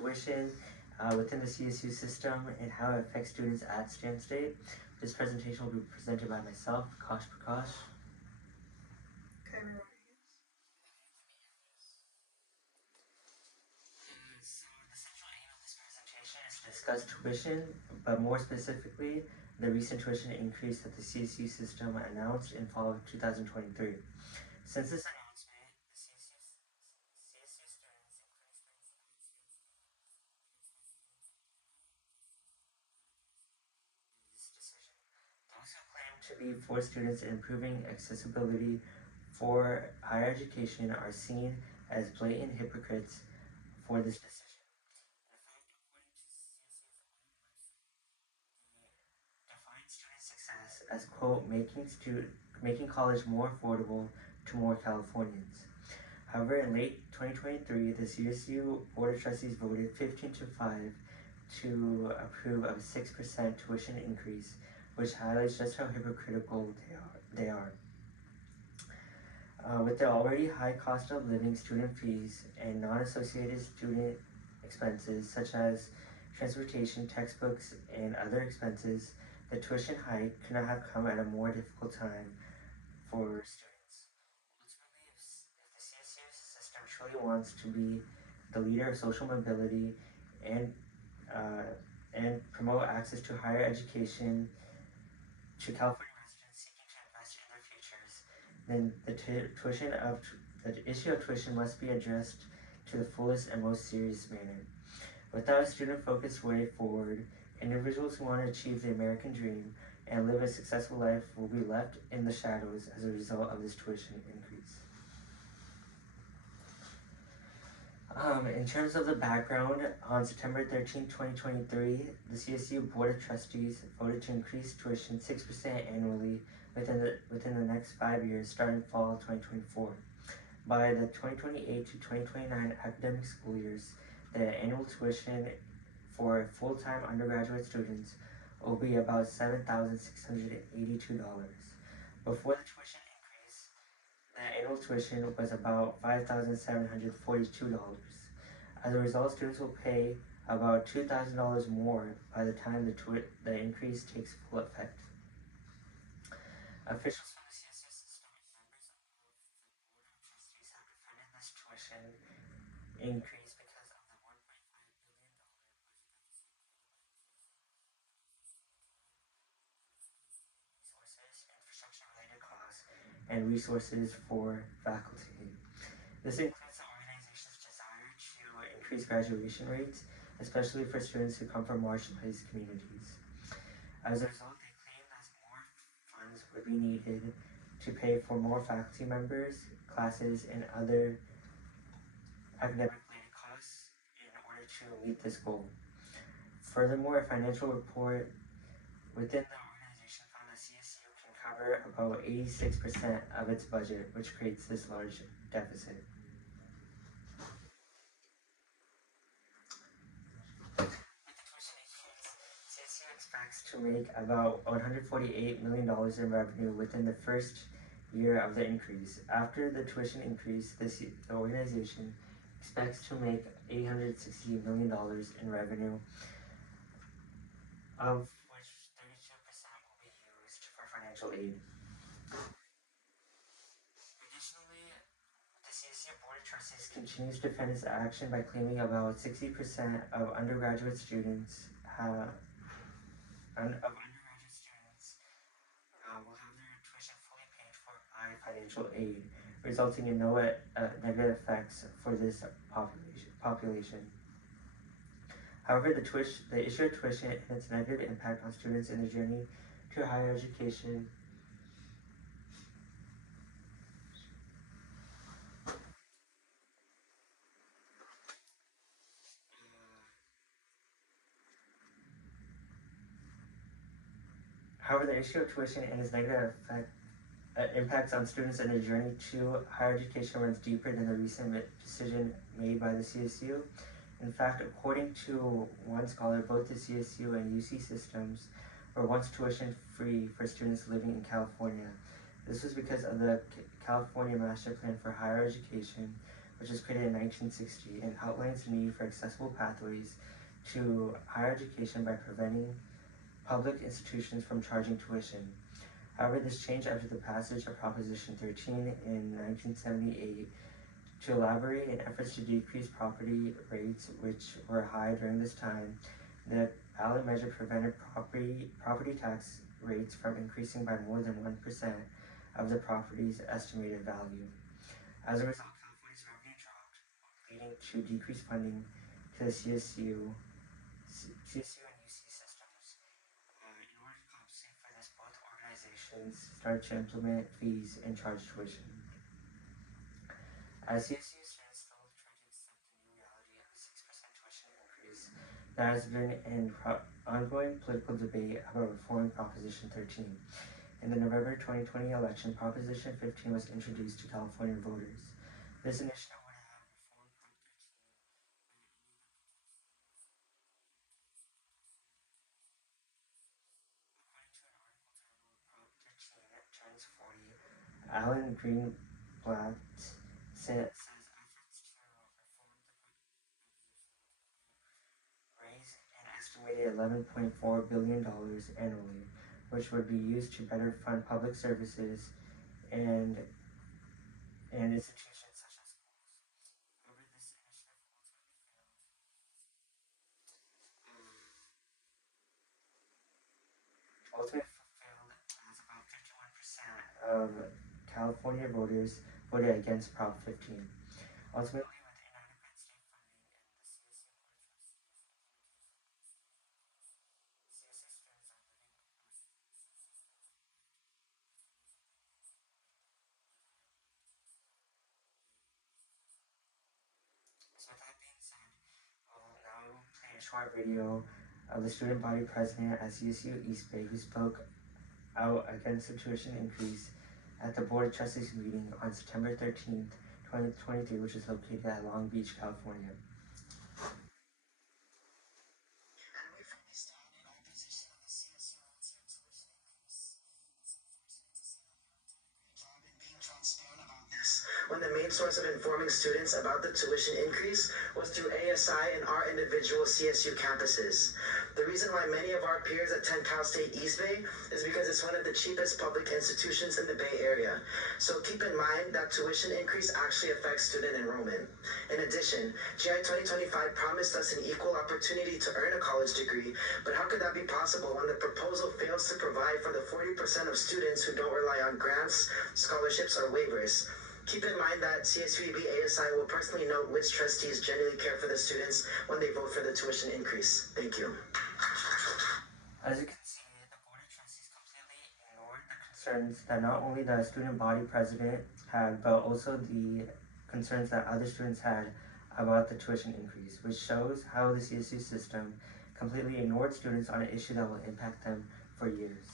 tuition within the CSU system and how it affects students at Stan State. This presentation will be presented by myself, Prakash Prakash. Okay, we're ready. So the central aim of this presentation is to discuss tuition, but more specifically, the recent tuition increase that the CSU system announced in fall of 2023. Since this announcement, the CSU students, including this decision. They also claim to be for students improving accessibility for higher education are seen as blatant hypocrites for this decision. In fact, according to CSU's own website, they define student success as, quote, making college more affordable to more Californians. However, in late 2023, the CSU Board of Trustees voted 15-5 to approve of a 6% tuition increase, which highlights just how hypocritical they are. With the already high cost of living, student fees, and non-associated student expenses such as transportation, textbooks, and other expenses, the tuition hike could not have come at a more difficult time for students. Ultimately, if the CSU system truly wants to be the leader of social mobility and promote access to higher education to California residents seeking to invest in their futures, then the issue of tuition must be addressed to the fullest and most serious manner. Without a student-focused way forward, individuals who want to achieve the American dream and live a successful life will be left in the shadows as a result of this tuition increase. In terms of the background, on September 13, 2023, the CSU Board of Trustees voted to increase tuition 6% annually within the next 5 years, starting fall 2024. By the 2028 to 2029 academic school years, the annual tuition for full-time undergraduate students will be about $7,682. Before the tuition increase, the annual tuition was about $5,742. As a result, students will pay about $2,000 more by the time the increase takes full effect. Officials from the CSU system and members of the Board of Trustees have defended this tuition increase because of the $1.5 billion resources, infrastructure-related costs, and resources for faculty. This includes the organization's desire to increase graduation rates, especially for students who come from marginalized communities. As a result, they claim that more funds would be needed to pay for more faculty members, classes, and other academic-related costs in order to meet this goal. Furthermore, a financial report within the organization found that CSU can cover about 86% of its budget, which creates this large deficit. With the tuition increase, CSU expects to make about $148 million in revenue within the first year of the increase. After the tuition increase, the organization expects to make $860 million in revenue, of which 32% will be used for financial aid. Additionally, the CSU Board of Trustees continues to defend its action by claiming about 60% of undergraduate students will have their tuition fully paid for by financial aid, resulting in no negative effects for this population. However, the issue of tuition and its negative impact on students in their journey to higher education However, the issue of tuition and its negative impacts on students and their journey to higher education runs deeper than the recent decision made by the CSU. In fact, according to one scholar, both the CSU and UC systems were once tuition free for students living in California. This was because of the California Master Plan for Higher Education, which was created in 1960 and outlines the need for accessible pathways to higher education by preventing public institutions from charging tuition. However, this changed after the passage of Proposition 13 in 1978 to elaborate in efforts to decrease property rates, which were high during this time. The ballot measure prevented property tax rates from increasing by more than 1% of the property's estimated value. As a result, California's revenue dropped, leading to decreased funding to the CSU and UC systems. In order to compensate for this, both organizations started to implement fees and charge tuition. As CSU students still try to accept the new reality of a 6% tuition increase, there has been an ongoing political debate about reforming Proposition 13. In the November 2020 election, Proposition 15 was introduced to California voters. This initiative would have reformed Prop 13. According to an article titled Prop 13 Turns 40, Alan Greenblatt says efforts to reform the raise an estimated $11.4 billion annually, which would be used to better fund public services and institutions such as schools. However, this initiative ultimately failed as about 51% of California voters voted against Prop 15. Ultimately, with inadequate state funding and the CSU students are So with that being said, I'll now play a short video of the student body president at CSU East Bay who spoke out against the tuition increase at the Board of Trustees meeting on September 13th, 2023, which is located at Long Beach, California. When the main source of informing students about the tuition increase was through ASI and our individual CSU campuses. The reason why many of our peers attend Cal State East Bay is because it's one of the cheapest public institutions in the Bay Area. So keep in mind that tuition increase actually affects student enrollment. In addition, GI 2025 promised us an equal opportunity to earn a college degree, but how could that be possible when the proposal fails to provide for the 40% of students who don't rely on grants, scholarships, or waivers? Keep in mind that CSUEB ASI will personally note which trustees genuinely care for the students when they vote for the tuition increase. Thank you. As you can see, the Board of Trustees completely ignored the concerns that not only the student body president had, but also the concerns that other students had about the tuition increase, which shows how the CSU system completely ignored students on an issue that will impact them for years.